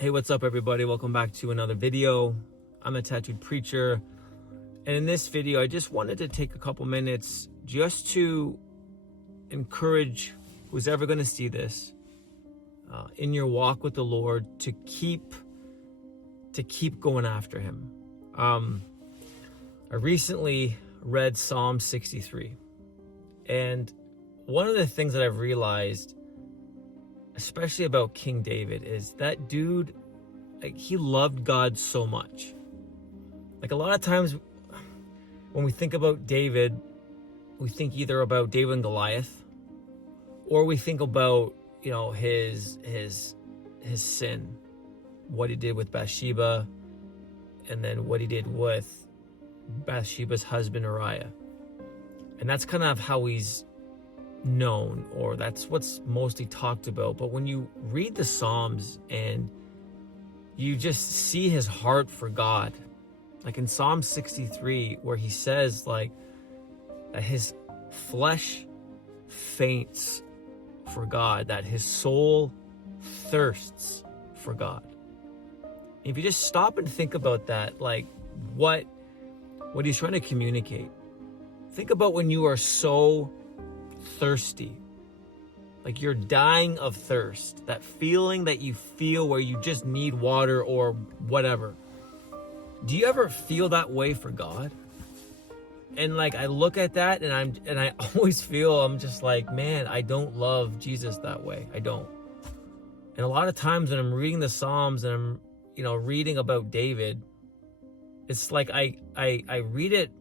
Hey, what's up everybody? Welcome back to another video. I'm a tattooed preacher, and in this video I just wanted to take a couple minutes just to encourage who's ever going to see this in your walk with the Lord to keep going after him. I recently read Psalm 63, and one of the things that I've realized, especially about King David, is that dude, like, he loved God so much. Like, a lot of times when we think about David, we think either about David and Goliath, or we think about, you know, his sin, what he did with Bathsheba, and then what he did with Bathsheba's husband Uriah. And that's kind of how he's known, or that's what's mostly talked about. But when you read the Psalms and you just see his heart for God, like in Psalm 63, where he says like that his flesh faints for God, that his soul thirsts for God. If you just stop and think about that, like what he's trying to communicate. Think about when you are so thirsty, like you're dying of thirst, that feeling that you feel where you just need water or whatever. Do you ever feel that way for God? And like, I look at that and I always feel, I'm just like, man, I don't love Jesus that way. I don't. And a lot of times when I'm reading the Psalms and I'm, you know, reading about David, it's like I read it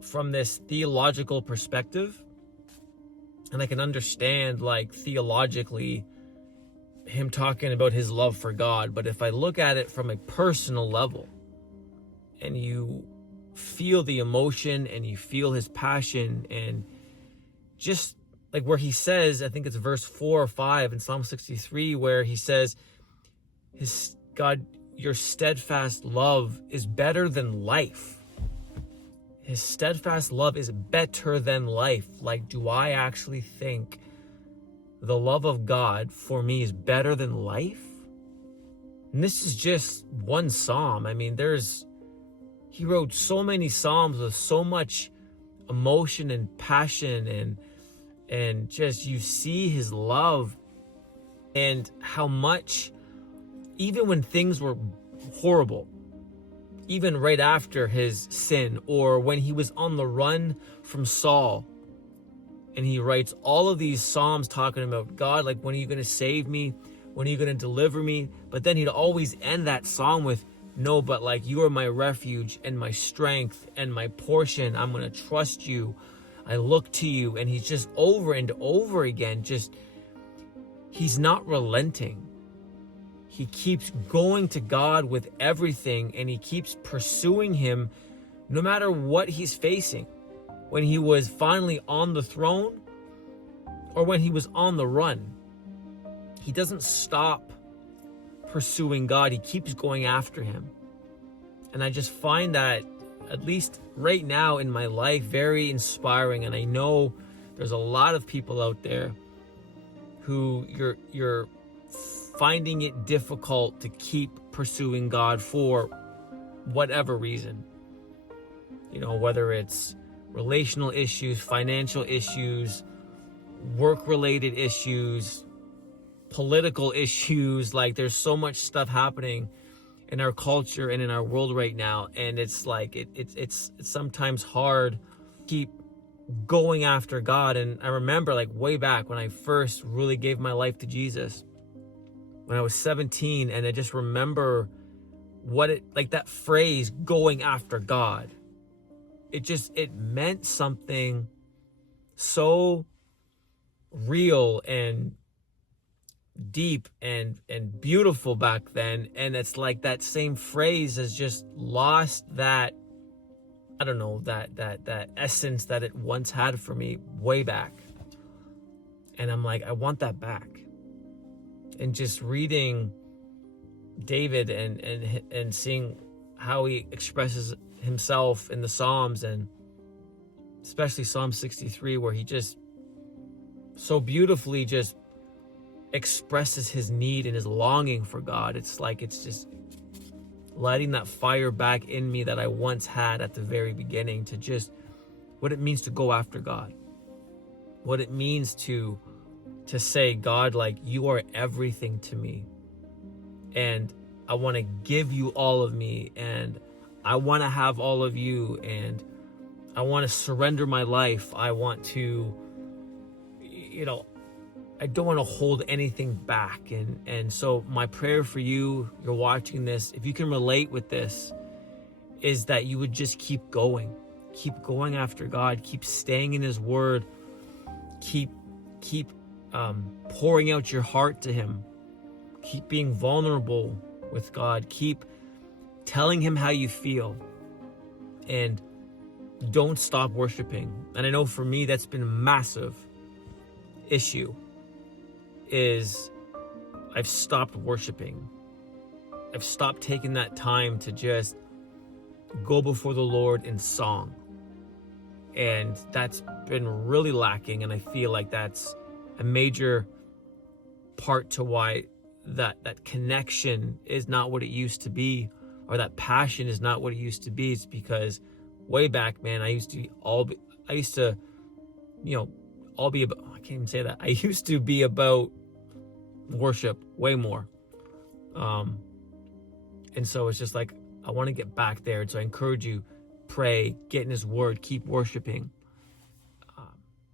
from this theological perspective, and I can understand, like, theologically him talking about his love for God. But if I look at it from a personal level, and you feel the emotion and you feel his passion, and just like where he says, I think it's verse 4 or 5 in Psalm 63, where he says, God, your steadfast love is better than life. His steadfast love is better than life. Like, do I actually think the love of God for me is better than life? And this is just one psalm. I mean, he wrote so many psalms with so much emotion and passion, and just, you see his love and how much, even when things were horrible, even right after his sin, or when he was on the run from Saul, and he writes all of these psalms talking about God, like, when are you going to save me? When are you going to deliver me? But then he'd always end that song with, no, but like, you are my refuge and my strength and my portion. I'm going to trust you. I look to you. And he's just over and over again, he's not relenting. He keeps going to God with everything, and he keeps pursuing him no matter what he's facing. When he was finally on the throne, or when he was on the run, he doesn't stop pursuing God. He keeps going after him. And I just find that, at least right now in my life, very inspiring. And I know there's a lot of people out there who you're finding it difficult to keep pursuing God for whatever reason. You know, whether it's relational issues, financial issues, work-related issues, political issues. Like, there's so much stuff happening in our culture and in our world right now, and it's like it's sometimes hard to keep going after God. And I remember, like, way back when I first really gave my life to Jesus, when I was 17, and I just remember like that phrase, going after God. It meant something so real and deep and beautiful back then. And it's like that same phrase has just lost that, I don't know, that essence that it once had for me way back. And I'm like, I want that back. And just reading David and seeing how he expresses himself in the Psalms, and especially Psalm 63, where he just so beautifully just expresses his need and his longing for God. It's like it's just lighting that fire back in me that I once had at the very beginning, to just what it means to go after God, what it means to say, God, like, you are everything to me, and I want to give you all of me, and I want to have all of you, and I want to surrender my life. I want to, I don't want to hold anything back. And so my prayer for you, you're watching this, if you can relate with this, is that you would just keep going after God, keep staying in his word, keep pouring out your heart to him, keep being vulnerable with God, keep telling him how you feel, and don't stop worshiping. And I know for me, that's been a massive issue, is I've stopped worshiping. I've stopped taking that time to just go before the Lord in song. And that's been really lacking. And I feel like that's a major part to why that connection is not what it used to be, or that passion is not what it used to be. It's because way back, man, I used to be about, I can't even say that. I used to be about worship way more. And so it's just like, I want to get back there. And so I encourage you, pray, get in his word, keep worshiping,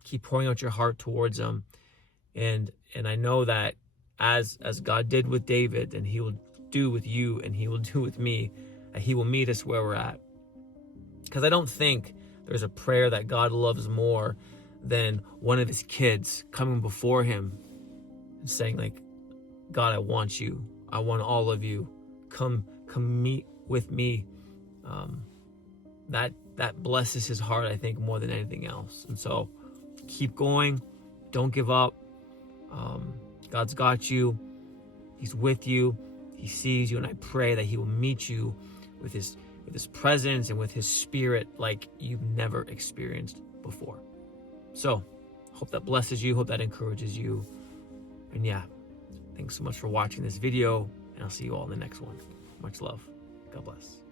keep pouring out your heart towards him. And I know that as God did with David, and he will do with you, and he will do with me, he will meet us where we're at. Because I don't think there's a prayer that God loves more than one of his kids coming before him and saying, like, God, I want you. I want all of you. Come meet with me. That blesses his heart, I think, more than anything else. And so keep going. Don't give up. God's got you. He's with you. He sees you. And I pray that he will meet you with his presence and with his spirit like you've never experienced before. So hope that blesses you. Hope that encourages you. And yeah, thanks so much for watching this video, and I'll see you all in the next one. Much love. God bless.